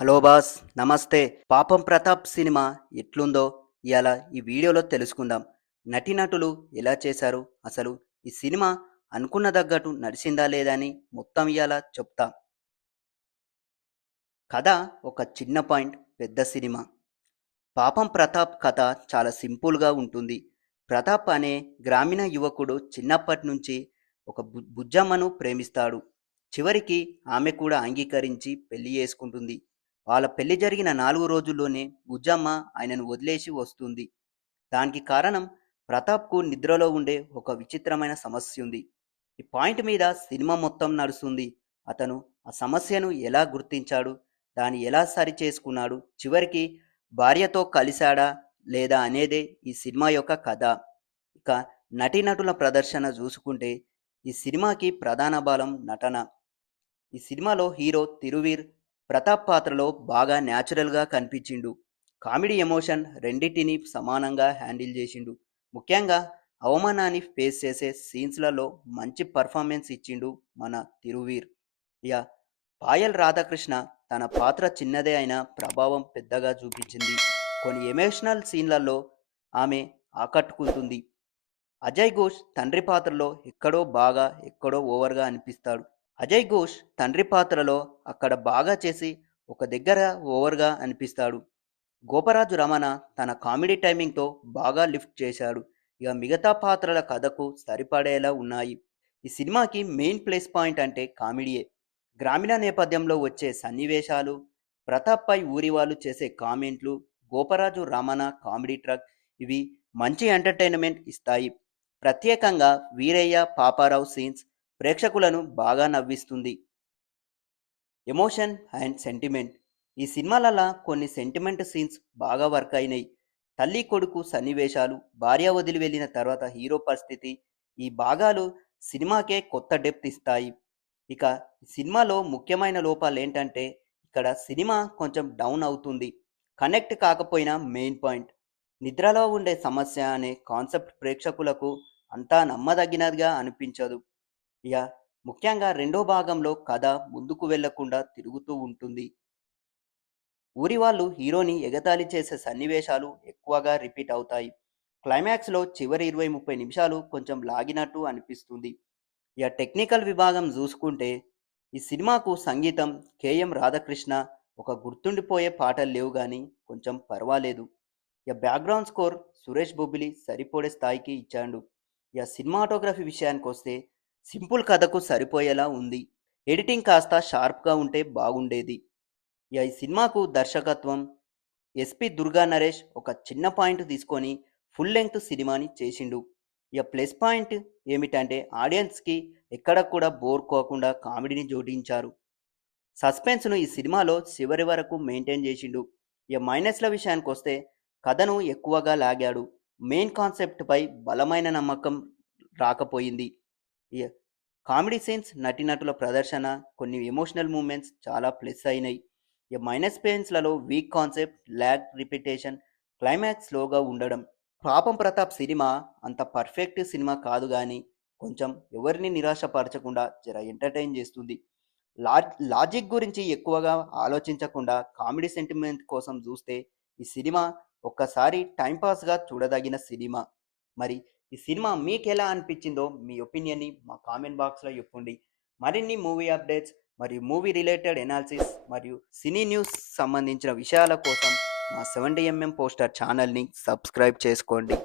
Hello boss, నమస్తే. 'పాపం Pratap' cinema ఎట్లుందో ఇయాల ఈ వీడియోలో తెలుసుకుందాం. నటీనటులు ఎలా చేశారు, అసలు ఈ సినిమా అనుకున్న తగ్గట్టు నడిసిందా లేదా అని మొత్తం ఇయాల చెప్తా. కథ ఒక చిన్న పాయింట్, పెద్ద సినిమా. 'పాపం ప్రతాప్' కథ చాలా సింపుల్‌గా ఉంటుంది. ప్రతాప్ అనే గ్రామీణ యువకుడు చిన్నప్పటి నుంచి ఒక బుజ్జమ్మను ప్రేమిస్తాడు. చివరికి ఆమె కూడా అంగీకరించి పెళ్లి చేసుకుంటుంది. వాళ్ళ పెళ్లి జరిగిన 4 రోజుల్లోనే బుజ్జమ్మ ఆయనను వదిలేసి వస్తుంది. దానికి కారణం ప్రతాప్‌కు నిద్రలో ఉండే ఒక విచిత్రమైన సమస్యుంది. ఈ పాయింట్ మీద సినిమా మొత్తం నడుస్తుంది. అతను ఆ సమస్యను ఎలా గుర్తించాడు? దాన్ని ఎలా సరిచేసుకున్నాడు? చివరికి భార్యతో కలిసాడా? లేదా? అనేదే ఈ సినిమా యొక్క కథ. ఇక నటీనటుల ప్రదర్శన చూసుకుంటే ఈ సినిమాకి ప్రధాన బలం నటన. ఈ సినిమాలో హీరో తిరువీర్ ప్రతాప్ పాత్రలో బాగా న్యాచురల్‌గా కనిపించిండు. కామెడీ, ఎమోషన్ రెండిటిని సమానంగా హ్యాండిల్ చేసిండు. ముఖ్యంగా అవమానాన్ని ఫేస్ చేసే సీన్స్‌లలో మంచి పెర్ఫార్మెన్స్ ఇచ్చిండు మన తిరువీర్. ఇగ పాయల్ రాధాకృష్ణ తన పాత్ర చిన్నదే అయినా ప్రభావం పెద్దగా చూపించింది. కొన్ని ఎమోషనల్ సీన్‌లలో ఆమె ఆకట్టుకుంటుంది. అజయ్ ఘోష్ తండ్రి పాత్రలో ఎక్కడో ఓవర్‌గా అనిపిస్తాడు. అజయ్ ఘోష్ తండ్రి పాత్రలో అక్కడ బాగా చేసి ఒక దగ్గర ఓవర్‌గా అనిపిస్తాడు. గోపరాజు రమణ తన కామెడీ టైమింగ్‌తో బాగా లిఫ్ట్ చేశాడు. ఇక మిగతా పాత్రల కథకు సరిపడేలా ఉన్నాయి. ఈ సినిమాకి మెయిన్ ప్లస్ పాయింట్ అంటే కామెడీయే. గ్రామీణ నేపథ్యంలో వచ్చే సన్నివేశాలు, ప్రతాప్పై ఊరి వాళ్ళు చేసే కామెంట్లు, గోపరాజు రమణ కామెడీ ట్రాక్ ఇవి మంచి ఎంటర్‌టైన్‌మెంట్ ఇస్తాయి. ప్రత్యేకంగా వీరయ్య, పాపారావు సీన్స్ ప్రేక్షకులను బాగా నవ్విస్తుంది. Emotion and sentiment. ఈ సినిమాలల్ల కొన్ని సెంటిమెంట్ సీన్స్ బాగా వర్క్ అయినాయి. తల్లి కొడుకు సన్నివేశాలు, భార్య వదిలి వెళ్ళిన తర్వాత హీరో పరిస్థితి, ఈ భాగాలు సినిమాకే కొత్త డెప్త్ ఇస్తాయి. ఇక ఈ సినిమాలో ముఖ్యమైన లోపాలు ఏంటంటే ఇక్కడ సినిమా కొంచెం డౌన్ అవుతుంది. కనెక్ట్ కాకపోయినా మెయిన్ పాయింట్. నిద్రలో ఉండే సమస్య అనే కాన్సెప్ట్ ప్రేక్షకులకు అంతా నమ్మదగినదిగా అనిపించదు. ఇక ముఖ్యంగా రెండో భాగంలో కథ ముందుకు వెళ్లకుండా తిరుగుతూ ఉంటుంది. ఊరి వాళ్ళు హీరోని ఎగతాళి చేసే సన్నివేశాలు ఎక్కువగా రిపీట్ అవుతాయి. క్లైమాక్స్లో చివరి 20-30 నిమిషాలు కొంచెం లాగినట్టు అనిపిస్తుంది. ఇక టెక్నికల్ విభాగం చూసుకుంటే ఈ సినిమాకు సంగీతం కేఎం రాధాకృష్ణ, ఒక గుర్తుండిపోయే పాటలు లేవు కానీ కొంచెం పర్వాలేదు. ఇక బ్యాక్గ్రౌండ్ స్కోర్ సురేష్ బొబ్బిలి సరిపోడే స్థాయికి ఇచ్చాడు. ఇక సినిమాటోగ్రఫీ విషయానికి వస్తే సింపుల్ కథకు సరిపోయేలా ఉంది. ఎడిటింగ్ కాస్త షార్ప్గా ఉంటే బాగుండేది. ఇక ఈ సినిమాకు దర్శకత్వం ఎస్పి దుర్గా నరేష్ ఒక చిన్న పాయింట్ తీసుకొని ఫుల్ లెంగ్త్ సినిమాని చేసిండు. ఇక ప్లస్ పాయింట్ ఏమిటంటే ఆడియన్స్కి ఎక్కడ కూడా బోర్ కాకుండా కామెడీని జోడించారు. సస్పెన్స్ను ఈ సినిమాలో చివరి వరకు మెయింటైన్ చేసిండు. ఇక మైనస్ల విషయానికి వస్తే కథను ఎక్కువగా లాగాడు. మెయిన్ కాన్సెప్ట్పై బలమైన నమ్మకం రాకపోయింది. ఇక కామెడీ సీన్స్, నటీనటుల ప్రదర్శన, కొన్ని ఎమోషనల్ మూమెంట్స్ చాలా ప్లస్ అయినాయి. ఇక మైనస్ పాయింట్స్లలో weak concept, lag repetition, climax స్లోగా ఉండడం. పాపం ప్రతాప్ సినిమా అంత పర్ఫెక్ట్ సినిమా కాదు కానీ కొంచెం ఎవరిని నిరాశపరచకుండా జర ఎంటర్టైన్ చేస్తుంది. లాజిక్ గురించి ఎక్కువగా ఆలోచించకుండా కామెడీ సెంటిమెంట్ కోసం చూస్తే ఈ సినిమా ఒక్కసారి టైంపాస్గా చూడదగిన సినిమా. మరి ఈ సినిమా మీకు ఎలా అనిపించిందో మీ ఒపీనియన్ని మా కామెంట్ బాక్స్లో చెప్పండి. మరిన్ని మూవీ అప్డేట్స్ మరియు మూవీ రిలేటెడ్ ఎనాలిసిస్ మరియు సినీ న్యూస్ సంబంధించిన విషయాల కోసం మా 70mm పోస్టర్ ఛానల్ని సబ్స్క్రైబ్ చేసుకోండి.